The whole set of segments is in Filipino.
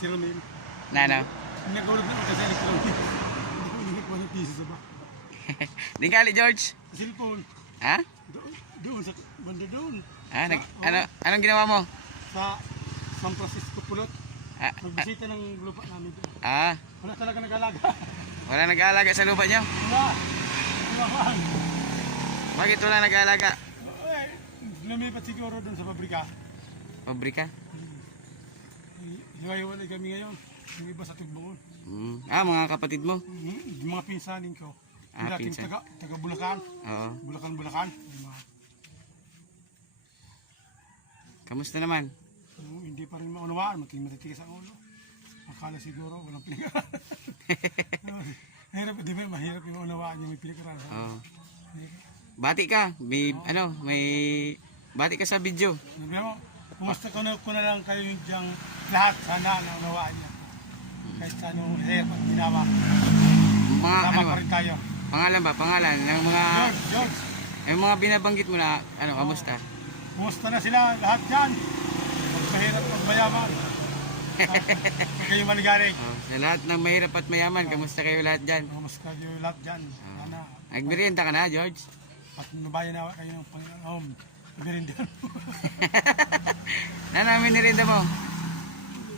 Si Romel. Na ano? Nagulog na kasi si Romel. Hindi ko ng piso sa ba. Di kali, George? Sa cellphone. Ha? Doon sa banda doon. Ah, anong ginawa mo? Sa San Francisco Pulot. Ah, Magbisita ng lupa namin doon. ah, Wala talaga nag-alaga. wala nag-aalaga sa lupa nyo? Wala. Wala. Bakit wala nag-aalaga? Lumipat siguro doon sa pabrika. Pabrika? Hiwa-hiwalay kami ngayon. Yung iba sa Tugboon. Ah, mga kapatid mo? Yung mga pinsanin ko. Ah, Yung dating pinsan. taga Bulacan. Oo. Bulacan. Yung mga, Kamusta naman? hindi pa rin maunawaan. Matitigas ang ulo. Akala siguro walang pinag-aralan. Mahirap, di ba? Mahirap yung maunawaan yung may pinag-aralan. Oo. Bati ka. May bati ka sa video. Sabi mo, kumusta ko na lang kayo diyang lahat. Sana naunawaan niya. Kahit sa anong hirap ang ginawa. Mga Tama ano pa ba? rin tayo. Pangalan ng mga George. yung mga binabanggit mo na kamusta? Kumusta na sila lahat dyan? Mahirap at mayaman. Kayo maligalig. Oh, sa lahat ng mahirap at mayaman, kamusta kayo lahat dyan? Kumusta kayo lahat dyan? Sana. Nagmerienda ka na, George? At nabayan na kayo ng Panginoon. Sabihin din. Na namin nirinda mo?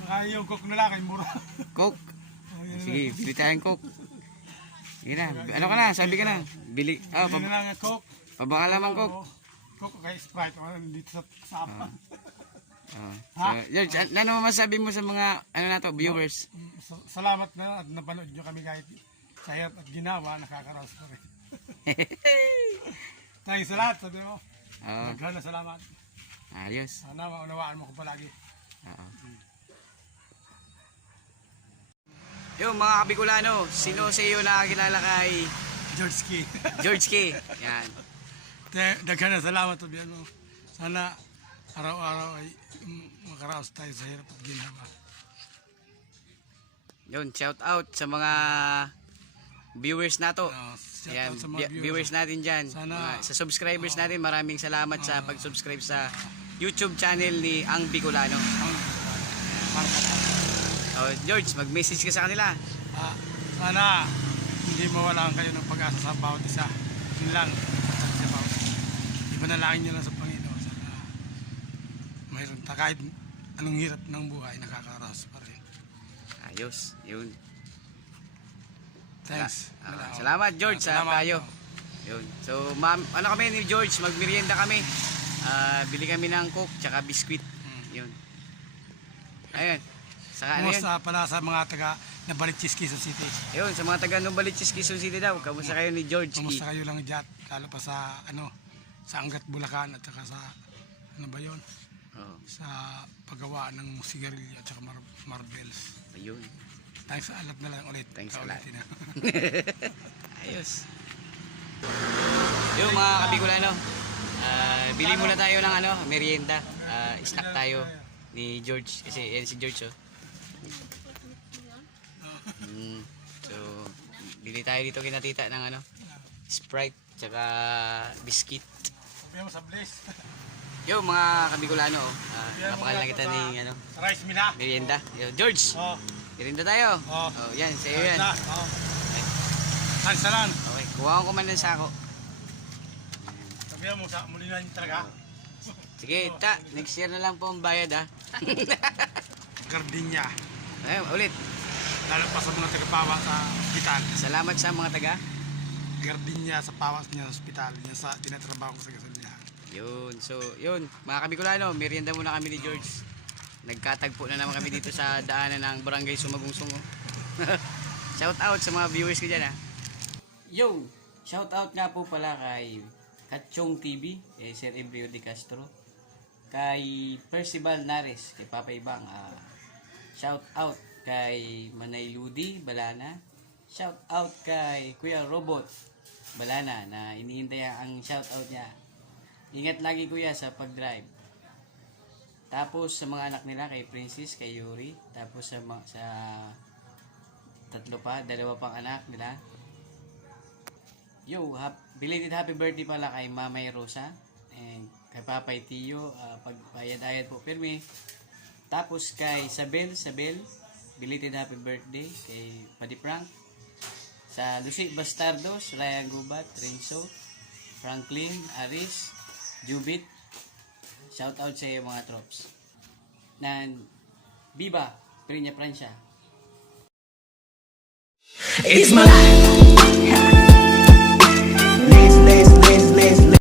Kaya yung cook na lang kay Mura. Coke? Sige, bili tayong Coke. Sige na, ano ka na, sabi ka na. Bili, Bili na lang ang cook. pabakalamang Coke. Cook kay Sprite. Dito sa sapa. So, George, ano masabi mo sa mga viewers? Salamat na at napanood nyo kami kahit sa hirap at ginawa, nakakaraos pa rin. Thanks sa lahat, sabi mo. Naghala salamat. Ayos. Sana maunawaan mo ko palagi. Yung mga Kabicolano, sino sa iyo nakakilala kay George Key. George K? Yan. Naghala salamat, sabi mo. Sana araw-araw ay makaraos tayo sa hirap at ginawa. Yun, shout out sa mga viewers nato. Shout Ayan, out sa mga viewers natin dyan. Sana- Sa subscribers natin, maraming salamat sa pag-subscribe sa YouTube channel ni Ang Bicolano. George, mag-message ka sa kanila. Sana hindi mawalan kayo ng pag-asa sa bawat isa. Yun lang. Sa bawat. Ipanalangin nyo lang sa Panginoon. Sana mayroon kahit anong hirap ng buhay, nakakaraos pa rin. Ayos, yun. Thanks. Salamat George sa Salamat. payo. Yun. So, kami ni George, magmerienda kami. Bili kami ng Coke tsaka biskwit. Yun. Ayun. Saka ano yun? Kumusta pala sa mga taga Nabaliches, Quezon City? Yun, sa mga taga Nubaliches, Quezon City daw. Kamusta kayo ni George? Kumusta kayo lang dyan? Lalo pa sa sa Angat, Bulacan at saka sa ano ba yun? Sa paggawa ng sigarilyo at saka marbles. Ayun. Thanks a lot na lang ulit. Thanks a lot. Kaulitin na. Ayos. Yung mga Kabicolano, bili muna tayo ng merienda. Snack tayo ni George. Kasi yan si George, oh. So, bili tayo dito kina tita ng Sprite, tsaka biscuit. Sabi mo sa Blaze. Yung mga Kabicolano, napakalan kita ni Rice Mina. merienda. Yo, George, Oh. merienda tayo. Oh. Yan, sa'yo yan. Oh. Thanks lang. Okay, kuha ko man ng sako. Sabi mo sa muli na yung talaga. Sige, next year na lang po ang bayad, ha. Gardinya. Ayun, ulit. Lalo pa sa mga taga-pawa sa ospital. Salamat sa mga taga. Gardinya sa pawas niya sa ospital. Niya sa tinatrabaho ko sa gasolina. Yun, so, yun. Mga Kabicolano, merienda muna kami ni George. Nagkatagpo na naman kami dito sa daanan ng Barangay Sumagungsong. Shout out sa mga viewers ko dyan, ha. Yo, shout out nga po pala kay Katchong TV, kay Sir Embryo de Castro, kay Percival Nares, kay Papa Ibang. Shout out kay Manay Ludi Balana. Shout out kay Kuya Robot Balana na inihintay ang shout out niya. Ingat lagi kuya sa pag-drive. Tapos sa mga anak nila, kay Princess, kay Yuri. Tapos sa tatlo pa, dalawa pang anak nila. Yo, belated happy birthday pala kay Mamay Rosa and kay Papay Tio, pagbayad-ayad po pirmi. Tapos kay Sabel, belated happy birthday kay Paddy Frank. Sa Lucy Bastardos, Ryan Gubat, Renzo, Franklin, Aris, Jubit. Shout out sa iyo mga trops. Nan Viva, Prinya Francia. It's my life.